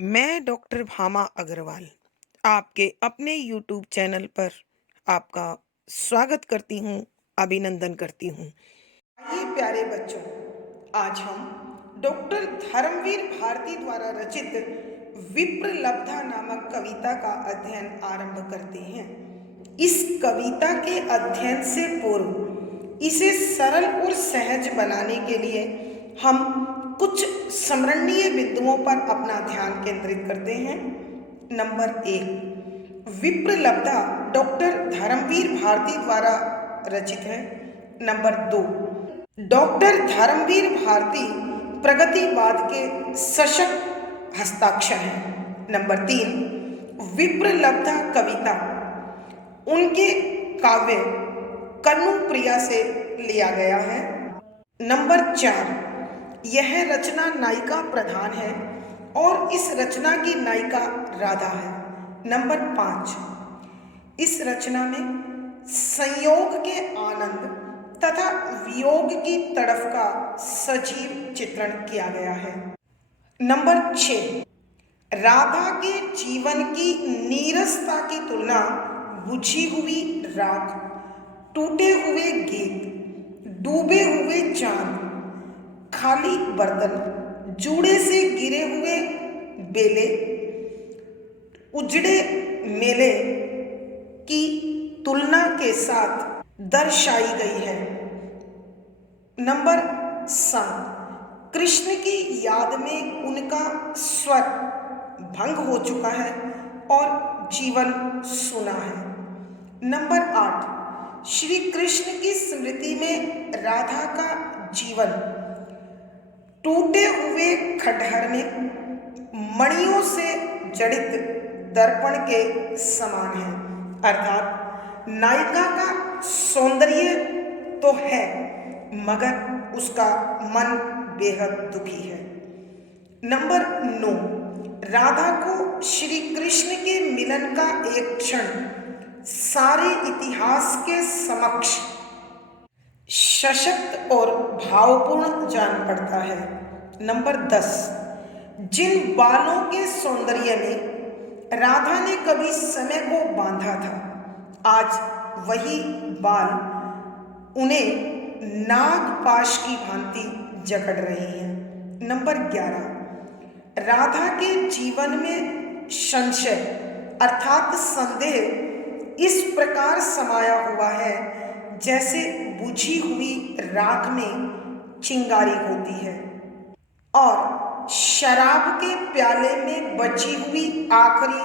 मैं डॉक्टर भामा अग्रवाल आपके अपने यूट्यूब चैनल पर आपका स्वागत करती हूँ, अभिनंदन करती हूँ। आइए प्यारे बच्चों, आज हम डॉक्टर धर्मवीर भारती द्वारा रचित विप्रलब्धा नामक कविता का अध्ययन आरंभ करते हैं। इस कविता के अध्ययन से पूर्व इसे सरल और सहज बनाने के लिए हम कुछ स्मरणीय बिंदुओं पर अपना ध्यान केंद्रित करते हैं। नंबर 1, विप्रलब्धा डॉक्टर धर्मवीर भारती द्वारा रचित है। नंबर 2, डॉक्टर धर्मवीर भारती प्रगतिवाद के सशक्त हस्ताक्षर हैं। नंबर 3, विप्रलब्धा कविता उनके काव्य कन्नू प्रिया से लिया गया है। नंबर 4, यह रचना नायिका प्रधान है और इस रचना की नायिका राधा है। नंबर 5, इस रचना में संयोग के आनंद तथा वियोग की तड़फ का सजीव चित्रण किया गया है। नंबर 6, राधा के जीवन की नीरसता की तुलना बुझी हुई राख, टूटे हुए गीत, डूबे हुए चांद, खाली बर्तन, जूड़े से गिरे हुए बेले, उजड़े मेले की तुलना के साथ दर्शाई गई है। नंबर 7, कृष्ण की याद में उनका स्वर भंग हो चुका है और जीवन सूना है। नंबर 8, श्री कृष्ण की स्मृति में राधा का जीवन टूटे हुए खंडहर में मणियों से जड़ित दर्पण के समान है, अर्थात नायिका का सौंदर्य तो है मगर उसका मन बेहद दुखी है। नंबर 9, राधा को श्री कृष्ण के मिलन का एक क्षण सारे इतिहास के समक्ष सशक्त और भावपूर्ण जान पड़ता है। नंबर 10, जिन बालों के सौंदर्य में राधा ने कभी समय को बांधा था, आज वही बाल उन्हें नागपाश की भांति जकड़ रहे हैं। नंबर 11, राधा के जीवन में संशय अर्थात संदेह इस प्रकार समाया हुआ है जैसे बुझी हुई राख में चिंगारी होती है और शराब के प्याले में बची हुई आखिरी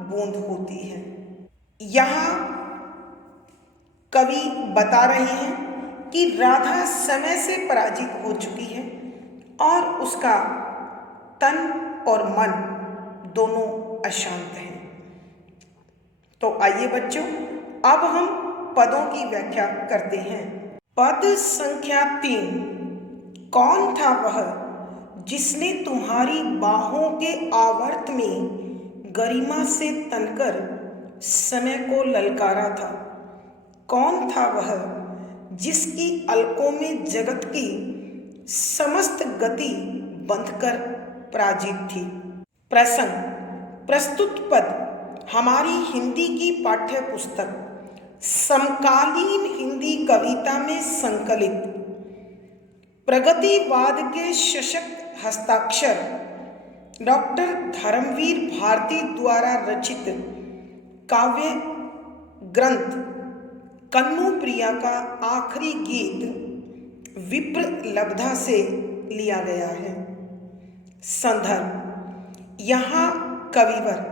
बूंद होती है। यहाँ कवि बता रहे हैं कि राधा समय से पराजित हो चुकी है और उसका तन और मन दोनों अशांत हैं। तो आइए बच्चों, अब हम पदों की व्याख्या करते हैं। पद संख्या 3, कौन था वह जिसने तुम्हारी बाहों के आवर्त में गरिमा से तनकर समय को ललकारा था? कौन था वह जिसकी अलकों में जगत की समस्त गति बंधकर पराजित थी? प्रसंग, प्रस्तुत पद हमारी हिंदी की पाठ्य पुस्तक समकालीन हिंदी कविता में संकलित प्रगतिवाद के सशक्त हस्ताक्षर डॉक्टर धर्मवीर भारती द्वारा रचित काव्य ग्रंथ कन्नू प्रिया का आखिरी गीत विप्रलब्धा से लिया गया है। संदर्भ, यहाँ कविवर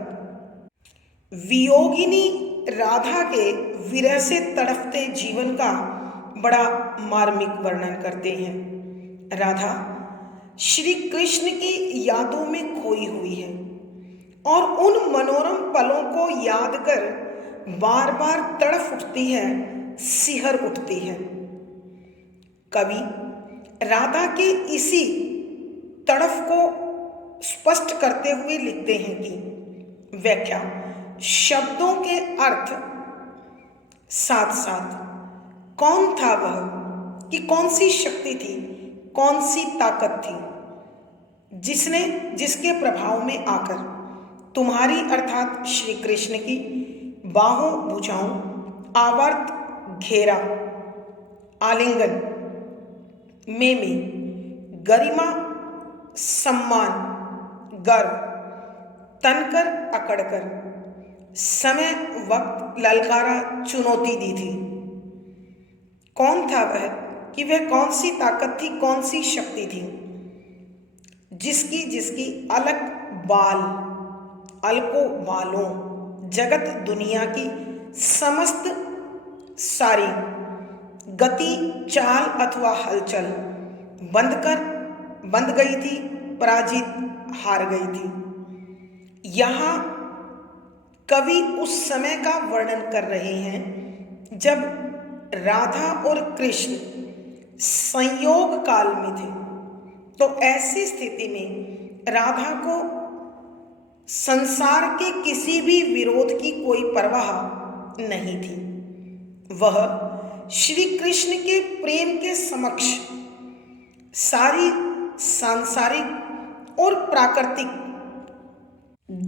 वियोगिनी राधा के विरह से तड़पते जीवन का बड़ा मार्मिक वर्णन करते हैं। राधा श्री कृष्ण की यादों में खोई हुई है और उन मनोरम पलों को याद कर बार बार तड़फ उठती है, सिहर उठती है। कवि राधा के इसी तड़फ को स्पष्ट करते हुए लिखते हैं कि व्याख्या, शब्दों के अर्थ साथ साथ कौन था वह, कि कौन सी शक्ति थी, कौन सी ताकत थी जिसने जिसके प्रभाव में आकर तुम्हारी अर्थात श्री कृष्ण की बाहों भुजाओं आवर्त घेरा आलिंगन में गरिमा सम्मान गर्व तनकर अकड़कर समय वक्त ललकारा चुनौती दी थी। कौन था वह कि वह कौन सी ताकत थी, कौन सी शक्ति थी जिसकी जिसकी अलग बाल अलको बालों जगत दुनिया की समस्त सारी गति चाल अथवा हलचल बंद गई थी, पराजित हार गई थी। यहाँ कवि उस समय का वर्णन कर रहे हैं जब राधा और कृष्ण संयोग काल में थे। तो ऐसी स्थिति में राधा को संसार के किसी भी विरोध की कोई परवाह नहीं थी। वह श्री कृष्ण के प्रेम के समक्ष सारी सांसारिक और प्राकृतिक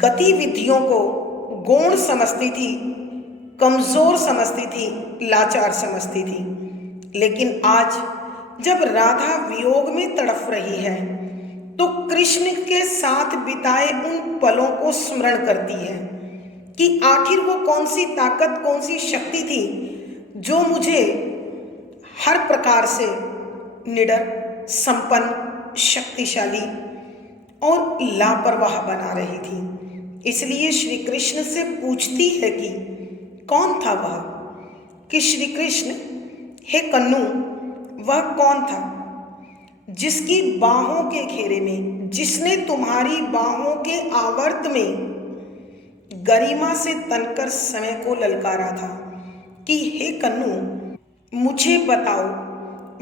गतिविधियों को गौण समझती थी, कमजोर समझती थी, लाचार समझती थी। लेकिन आज जब राधा वियोग में तड़फ रही है तो कृष्ण के साथ बिताए उन पलों को स्मरण करती है कि आखिर वो कौन सी ताकत, कौन सी शक्ति थी जो मुझे हर प्रकार से निडर, संपन्न, शक्तिशाली और लापरवाह बना रही थी। इसलिए श्री कृष्ण से पूछती है कि कौन था वह, कि श्री कृष्ण, हे कन्नू, वह कौन था जिसकी बाहों के घेरे में, जिसने तुम्हारी बाहों के आवर्त में गरिमा से तनकर समय को ललकारा था कि हे कन्नू, मुझे बताओ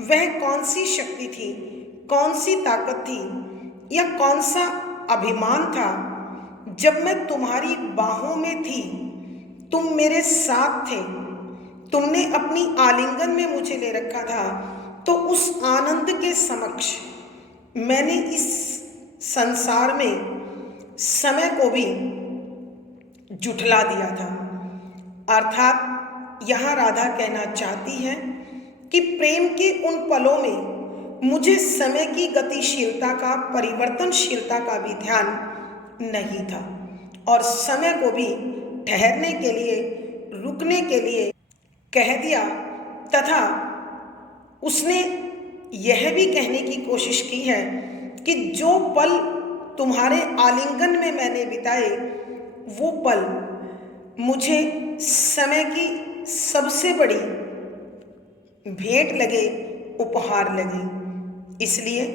वह कौन सी शक्ति थी, कौन सी ताकत थी या कौन सा अभिमान था जब मैं तुम्हारी बाहों में थी, तुम मेरे साथ थे, तुमने अपनी आलिंगन में मुझे ले रखा था। तो उस आनंद के समक्ष मैंने इस संसार में समय को भी जुठला दिया था। अर्थात यहाँ राधा कहना चाहती है कि प्रेम के उन पलों में मुझे समय की गतिशीलता का, परिवर्तनशीलता का भी ध्यान नहीं था और समय को भी ठहरने के लिए, रुकने के लिए कह दिया तथा उसने यह भी कहने की कोशिश की है कि जो पल तुम्हारे आलिंगन में मैंने बिताए वो पल मुझे समय की सबसे बड़ी भेंट लगे, उपहार लगे। इसलिए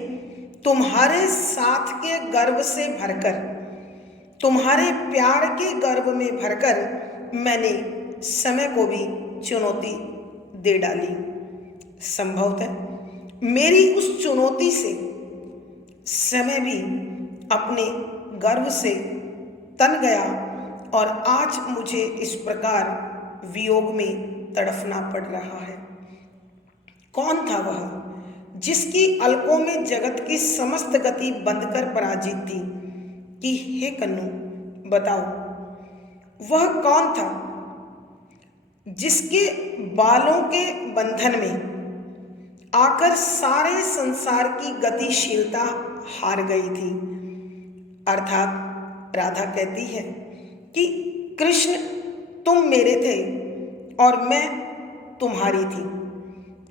तुम्हारे साथ के गर्व से भरकर, तुम्हारे प्यार के गर्व में भरकर मैंने समय को भी चुनौती दे डाली। संभवतः मेरी उस चुनौती से समय भी अपने गर्व से तन गया और आज मुझे इस प्रकार वियोग में तड़फना पड़ रहा है। कौन था वह जिसकी अलकों में जगत की समस्त गति बंद कर पराजित थी कि हे कन्नू, बताओ वह कौन था जिसके बालों के बंधन में आकर सारे संसार की गतिशीलता हार गई थी। अर्थात राधा कहती है कि कृष्ण, तुम मेरे थे और मैं तुम्हारी थी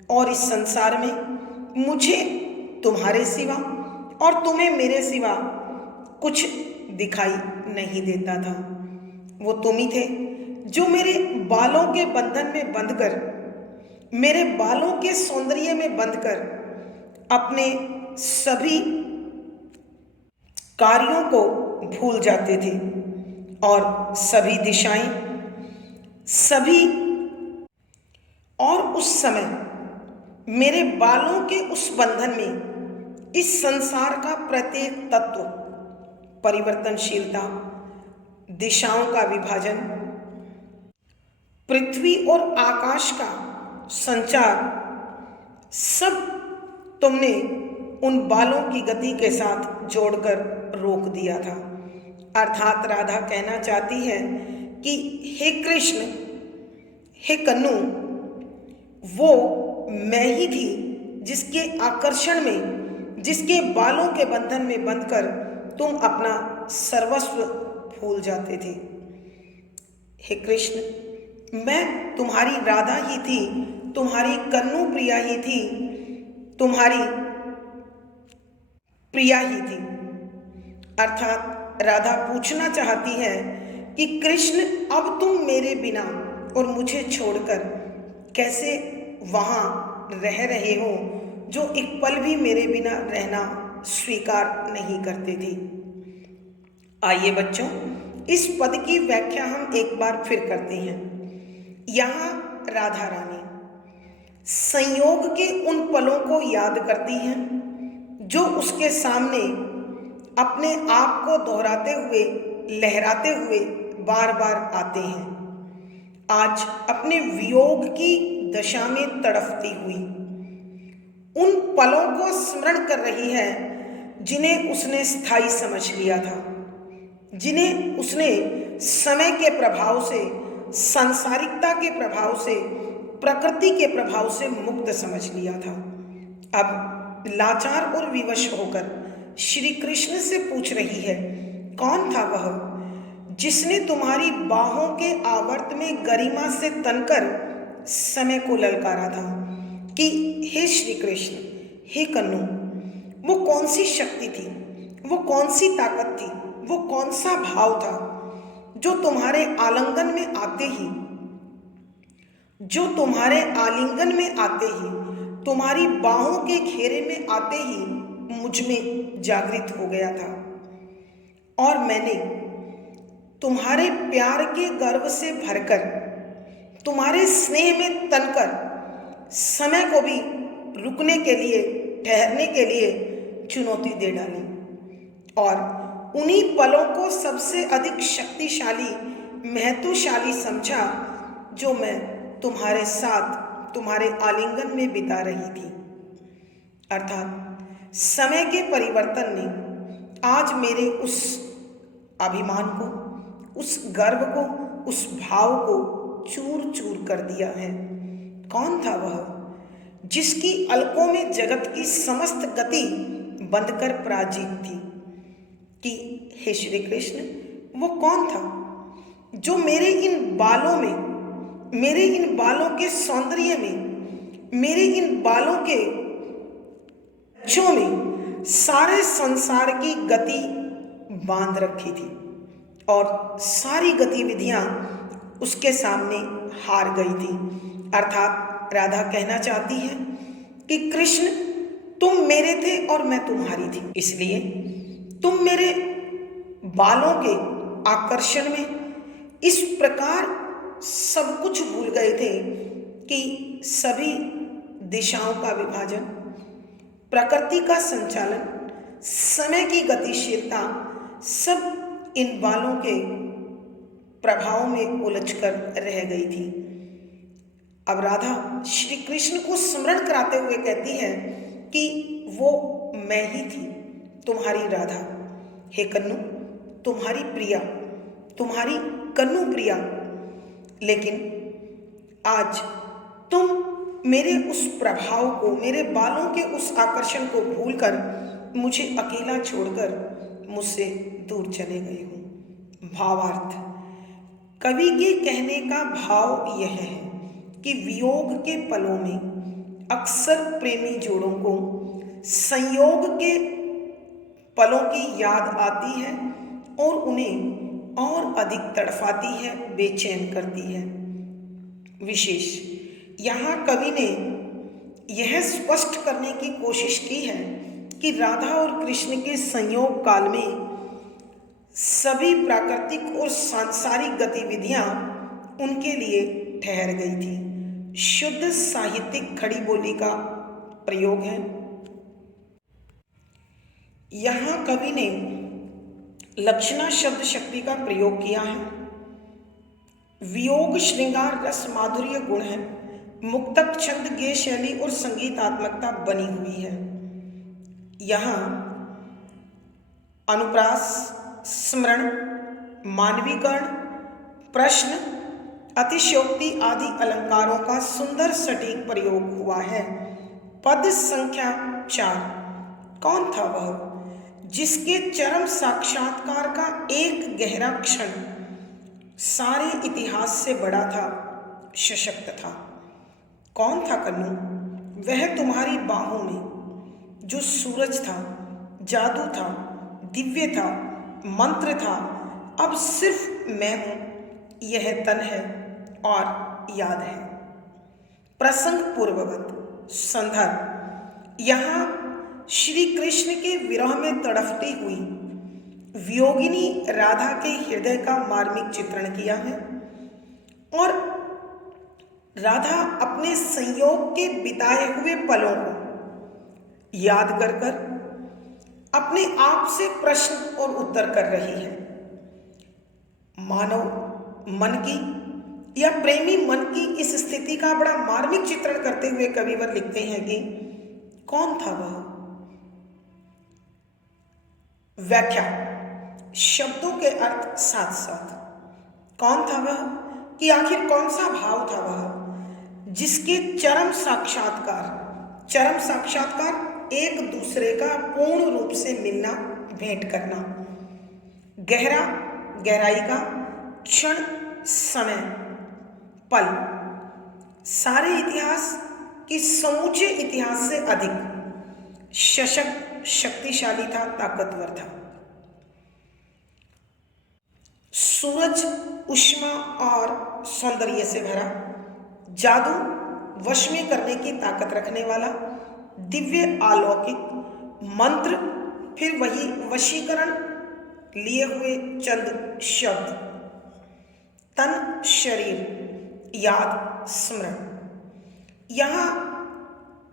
और इस संसार में मुझे तुम्हारे सिवा और तुम्हें मेरे सिवा कुछ दिखाई नहीं देता था। वो तुम ही थे जो मेरे बालों के बंधन में बंधकर, मेरे बालों के सौंदर्य में बंधकर अपने सभी कार्यों को भूल जाते थे और सभी दिशाएं, सभी, और उस समय मेरे बालों के उस बंधन में इस संसार का प्रत्येक तत्व, परिवर्तनशीलता, दिशाओं का विभाजन, पृथ्वी और आकाश का संचार, सब तुमने उन बालों की गति के साथ जोड़कर रोक दिया था। अर्थात राधा कहना चाहती है कि हे कृष्ण, हे कन्नू, वो मैं ही थी जिसके आकर्षण में, जिसके बालों के बंधन में बंधकर तुम अपना सर्वस्व भूल जाते थे। हे कृष्ण, मैं तुम्हारी राधा ही थी, तुम्हारी कन्नू प्रिया ही थी, तुम्हारी प्रिया ही थी। अर्थात राधा पूछना चाहती है कि कृष्ण, अब तुम मेरे बिना और मुझे छोड़कर कैसे वहाँ रह रहे हो जो एक पल भी मेरे बिना रहना स्वीकार नहीं करते थे। आइए बच्चों, इस पद की व्याख्या हम एक बार फिर करते हैं। यहाँ राधा रानी संयोग के उन पलों को याद करती हैं जो उसके सामने अपने आप को दोहराते हुए, लहराते हुए बार बार आते हैं। आज अपने वियोग की दशा में तड़फती हुई उन पलों को स्मरण कर रही है जिन्हें उसने स्थायी समझ लिया था, जिन्हें उसने समय के प्रभाव से, सांसारिकता के प्रभाव से, प्रकृति के प्रभाव से मुक्त समझ लिया था। अब लाचार और विवश होकर श्री कृष्ण से पूछ रही है, कौन था वह जिसने तुम्हारी बाहों के आवर्त में गरिमा से तनकर समय को ललकारा था कि हे श्री कृष्ण, हे कन्नू, वो कौन सी शक्ति थी, वो कौन सी ताकत थी, वो कौन सा भाव था जो तुम्हारे आलिंगन में आते ही, जो तुम्हारे आलिंगन में आते ही, तुम्हारी बाहों के घेरे में आते ही मुझ में जागृत हो गया था। और मैंने तुम्हारे प्यार के गर्व से भरकर, तुम्हारे स्नेह में तनकर समय को भी रुकने के लिए, ठहरने के लिए चुनौती दे डाली और उन्हीं पलों को सबसे अधिक शक्तिशाली, महत्वशाली समझा जो मैं तुम्हारे साथ, तुम्हारे आलिंगन में बिता रही थी। अर्थात समय के परिवर्तन ने आज मेरे उस अभिमान को, उस गर्व को, उस भाव को चूर चूर कर दिया है। कौन था वह जिसकी अलकों में जगत की समस्त गति बंधकर पराजित थी कि हे श्री कृष्ण, वो कौन था जो मेरे इन बालों में, मेरे इन बालों के सौंदर्य में, मेरे इन बालों के बच्चों में सारे संसार की गति बांध रखी थी और सारी गतिविधियां उसके सामने हार गई थी। अर्थात राधा कहना चाहती है कि कृष्ण, तुम मेरे थे और मैं तुम्हारी थी, इसलिए तुम मेरे बालों के आकर्षण में इस प्रकार सब कुछ भूल गए थे कि सभी दिशाओं का विभाजन, प्रकृति का संचालन, समय की गतिशीलता सब इन बालों के प्रभाव में उलझकर रह गई थी। अब राधा श्री कृष्ण को स्मरण कराते हुए कहती है कि वो मैं ही थी, तुम्हारी राधा, हे कन्नू, तुम्हारी प्रिया, तुम्हारी कन्नू प्रिया। लेकिन आज तुम मेरे उस प्रभाव को, मेरे बालों के उस आकर्षण को भूलकर मुझे अकेला छोड़कर मुझसे दूर चले गए हो। भावार्थ, कवि के कहने का भाव यह है कि वियोग के पलों में अक्सर प्रेमी जोड़ों को संयोग के पलों की याद आती है और उन्हें और अधिक तड़फाती है, बेचैन करती है। विशेष यहाँ कवि ने यह स्पष्ट करने की कोशिश की है कि राधा और कृष्ण के संयोग काल में सभी प्राकृतिक और सांसारिक गतिविधियां उनके लिए ठहर गई थी। शुद्ध साहित्यिक खड़ी बोली का प्रयोग है। यहाँ कवि ने लक्षणा शब्द शक्ति का प्रयोग किया है। वियोग श्रृंगार रस माधुर्य गुण है, मुक्तक छंद गेय शैली और संगीतात्मकता बनी हुई है। यहाँ अनुप्रास, स्मरण, मानवीकरण, प्रश्न, अतिशयोक्ति आदि अलंकारों का सुंदर सटीक प्रयोग हुआ है। पद संख्या 4। कौन था वह जिसके चरम साक्षात्कार का एक गहरा क्षण सारे इतिहास से बड़ा था, सशक्त था? कौन था कन्नू? वह तुम्हारी बाहों में जो सूरज था, जादू था, दिव्य था, मंत्र था, अब सिर्फ मैं हूं, यह तन है और याद है। प्रसंग पूर्ववत। संदर्भ: यहाँ श्री कृष्ण के विरह में तड़फती हुई वियोगिनी राधा के हृदय का मार्मिक चित्रण किया है और राधा अपने संयोग के बिताए हुए पलों को याद कर कर अपने आप से प्रश्न और उत्तर कर रही है। मानव मन की या प्रेमी मन की इस स्थिति का बड़ा मार्मिक चित्रण करते हुए कविवर लिखते हैं कि कौन था वह? व्याख्या: शब्दों के अर्थ साथ साथ। कौन था वह कि आखिर कौन सा भाव था वह जिसके चरम साक्षात्कार एक दूसरे का पूर्ण रूप से मिलना, भेंट करना, गहराई का क्षण, समय, पल, सारे इतिहास की समूचे इतिहास से अधिक सशक्त, शक्तिशाली था, ताकतवर था। सूरज ऊष्मा और सौंदर्य से भरा, जादू वश में करने की ताकत रखने वाला, दिव्य अलौकिक मंत्र, फिर वही वशीकरण लिए हुए चंद शब्द, तन, शरीर, याद, स्मरण। यहाँ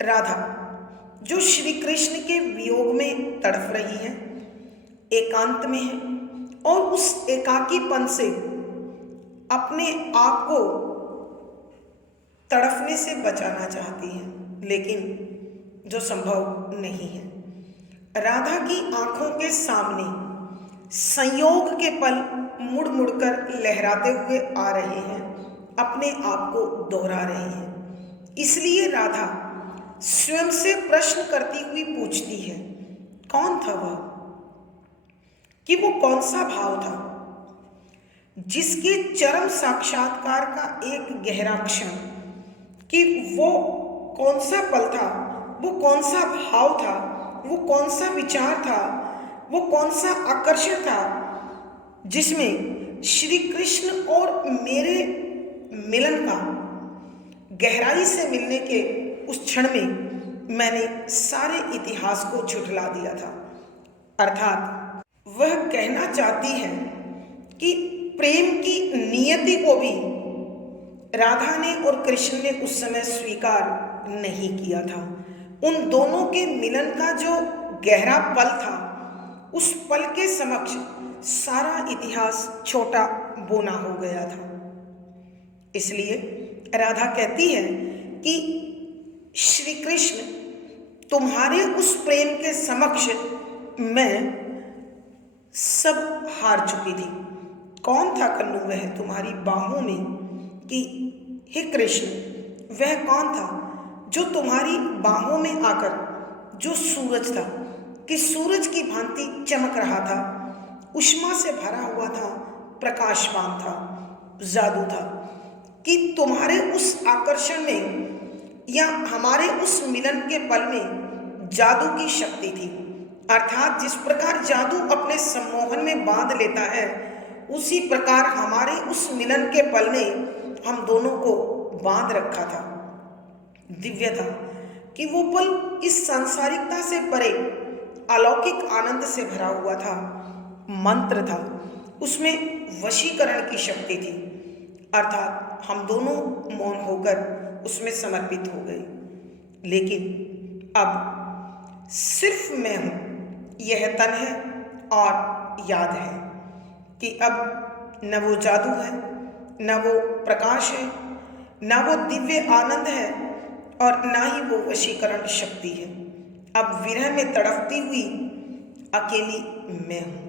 राधा जो श्री कृष्ण के वियोग में तड़फ रही है, एकांत में है और उस एकाकीपन से अपने आप को तड़फने से बचाना चाहती है, लेकिन जो संभव नहीं है। राधा की आंखों के सामने संयोग के पल मुड़ मुड़कर लहराते हुए आ रहे हैं, अपने आप को दोहरा रहे हैं। इसलिए राधा स्वयं से प्रश्न करती हुई पूछती है, कौन था वह कि वो कौन सा भाव था जिसके चरम साक्षात्कार का एक गहरा क्षण, कि वो कौन सा पल था, वो कौन सा भाव था, वो कौन सा विचार था, वो कौन सा आकर्षण था जिसमें श्री कृष्ण और मेरे मिलन का, गहराई से मिलने के उस क्षण में मैंने सारे इतिहास को झुठला दिया था। अर्थात वह कहना चाहती है कि प्रेम की नियति को भी राधा ने और कृष्ण ने उस समय स्वीकार नहीं किया था। उन दोनों के मिलन का जो गहरा पल था, उस पल के समक्ष सारा इतिहास छोटा बोना हो गया था। इसलिए राधा कहती है कि श्री कृष्ण, तुम्हारे उस प्रेम के समक्ष मैं सब हार चुकी थी। कौन था कन्नू वह तुम्हारी बाहों में, कि हे कृष्ण, वह कौन था जो तुम्हारी बाहों में आकर, जो सूरज था, कि सूरज की भांति चमक रहा था, ऊष्मा से भरा हुआ था, प्रकाशवान था, जादू था, कि तुम्हारे उस आकर्षण में या हमारे उस मिलन के पल में जादू की शक्ति थी। अर्थात जिस प्रकार जादू अपने सम्मोहन में बांध लेता है, उसी प्रकार हमारे उस मिलन के पल ने हम दोनों को बांध रखा था। दिव्य था कि वो पल इस सांसारिकता से परे अलौकिक आनंद से भरा हुआ था। मंत्र था, उसमें वशीकरण की शक्ति थी। अर्थात हम दोनों मौन होकर उसमें समर्पित हो गए। लेकिन अब सिर्फ मैं हूं, यह तन है और याद है, कि अब न वो जादू है, न वो प्रकाश है, न वो दिव्य आनंद है और ना ही वो वशीकरण शक्ति है। अब विरह में तड़पती हुई अकेली मैं हूं,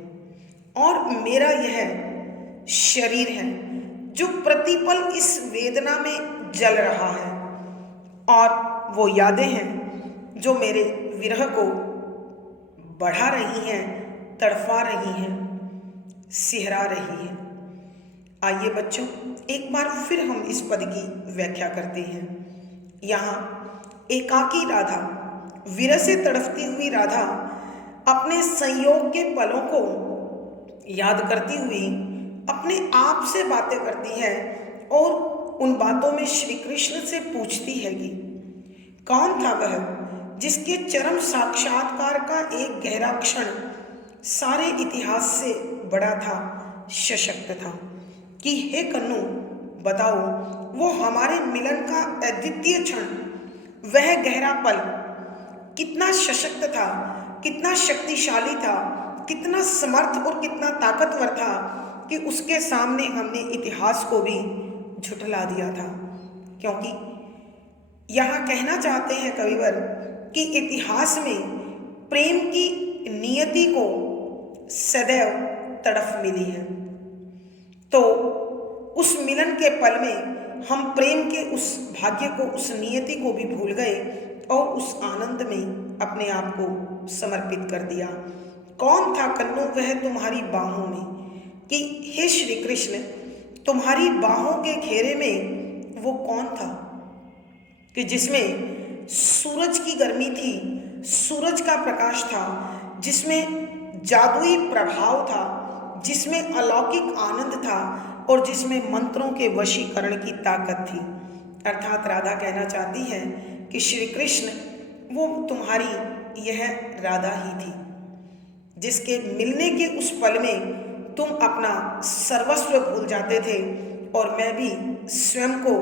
और मेरा यह शरीर है जो प्रतिपल इस वेदना में जल रहा है, और वो यादें हैं जो मेरे विरह को बढ़ा रही हैं, तड़फा रही हैं, सिहरा रही हैं। आइए बच्चों, एक बार फिर हम इस पद की व्याख्या करते हैं। यहाँ एकाकी राधा, विरह से तड़फती हुई राधा अपने संयोग के पलों को याद करती हुई अपने आप से बातें करती है, और उन बातों में श्री कृष्ण से पूछती है कि कौन था वह जिसके चरम साक्षात्कार का एक गहरा क्षण सारे इतिहास से बड़ा था, सशक्त था, कि हे कन्नू बताओ, वो हमारे मिलन का अद्वितीय क्षण, वह गहरा पल कितना सशक्त था, कितना शक्तिशाली था, कितना समर्थ और कितना ताकतवर था कि उसके सामने हमने इतिहास को भी झुठला दिया था। क्योंकि यहाँ कहना चाहते हैं कविवर कि इतिहास में प्रेम की नियति को सदैव तड़फ मिली है, तो उस मिलन के पल में हम प्रेम के उस भाग्य को, उस नियति को भी भूल गए और उस आनंद में अपने आप को समर्पित कर दिया। कौन था कन्नो वह तुम्हारी बाहों में, कि हे श्री कृष्ण, तुम्हारी बाहों के घेरे में वो कौन था कि जिसमें सूरज की गर्मी थी, सूरज का प्रकाश था, जिसमें जादुई प्रभाव था, जिसमें अलौकिक आनंद था, और जिसमें मंत्रों के वशीकरण की ताकत थी। अर्थात राधा कहना चाहती है कि श्री कृष्ण वो तुम्हारी यह राधा ही थी, जिसके मिलने के उस पल में तुम अपना सर्वस्व भूल जाते थे, और मैं भी स्वयं को,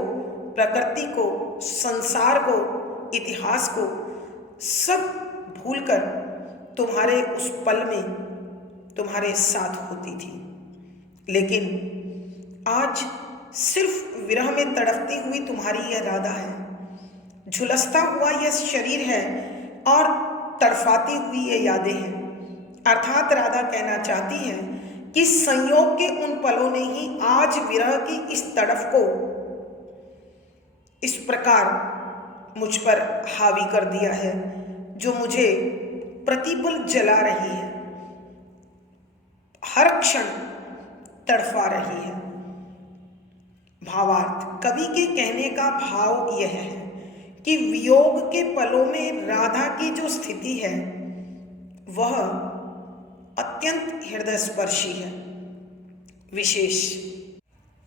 प्रकृति को, संसार को, इतिहास को सब भूलकर तुम्हारे उस पल में तुम्हारे साथ होती थी। लेकिन आज सिर्फ विरह में तड़पती हुई तुम्हारी यह राधा है, झुलसता हुआ यह शरीर है, और तड़फाती हुई ये यादें हैं। अर्थात राधा कहना चाहती है कि संयोग के उन पलों ने ही आज विरह की इस तड़फ को इस प्रकार मुझ पर हावी कर दिया है, जो मुझे प्रतिपल जला रही है, हर क्षण तड़फा रही है। भावार्थ, कवि के कहने का भाव यह है कि वियोग के पलों में राधा की जो स्थिति है वह अत्यंत हृदय स्पर्शी है, विशेष।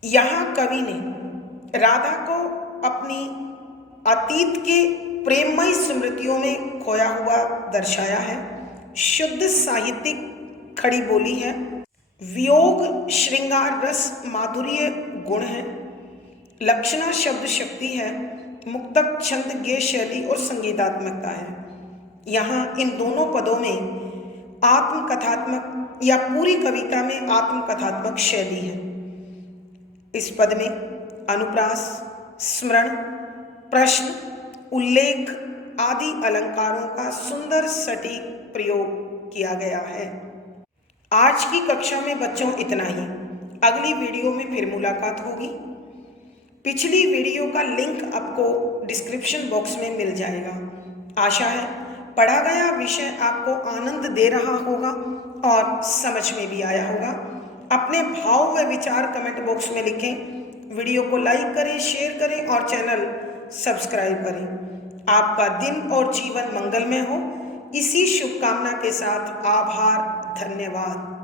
यहाँ कवि ने राधा को अपनी अतीत के प्रेममयी स्मृतियों में खोया हुआ दर्शाया है। शुद्ध साहित्यिक खड़ी बोली है, वियोग श्रृंगार रस माधुर्य गुण है, लक्षणा शब्द शक्ति है, मुक्तक छंद गेय शैली और संगीतात्मकता है। यहाँ इन दोनों पदों में आत्मकथात्मक या पूरी कविता में आत्मकथात्मक शैली है। इस पद में अनुप्रास, स्मरण, प्रश्न, उल्लेख आदि अलंकारों का सुंदर सटीक प्रयोग किया गया है। आज की कक्षा में बच्चों इतना ही। अगली वीडियो में फिर मुलाकात होगी। पिछली वीडियो का लिंक आपको डिस्क्रिप्शन बॉक्स में मिल जाएगा। आशा है पढ़ा गया विषय आपको आनंद दे रहा होगा और समझ में भी आया होगा। अपने भाव व विचार कमेंट बॉक्स में लिखें। वीडियो को लाइक करें, शेयर करें और चैनल सब्सक्राइब करें। आपका दिन और जीवन मंगलमय हो, इसी शुभकामना के साथ आभार, धन्यवाद।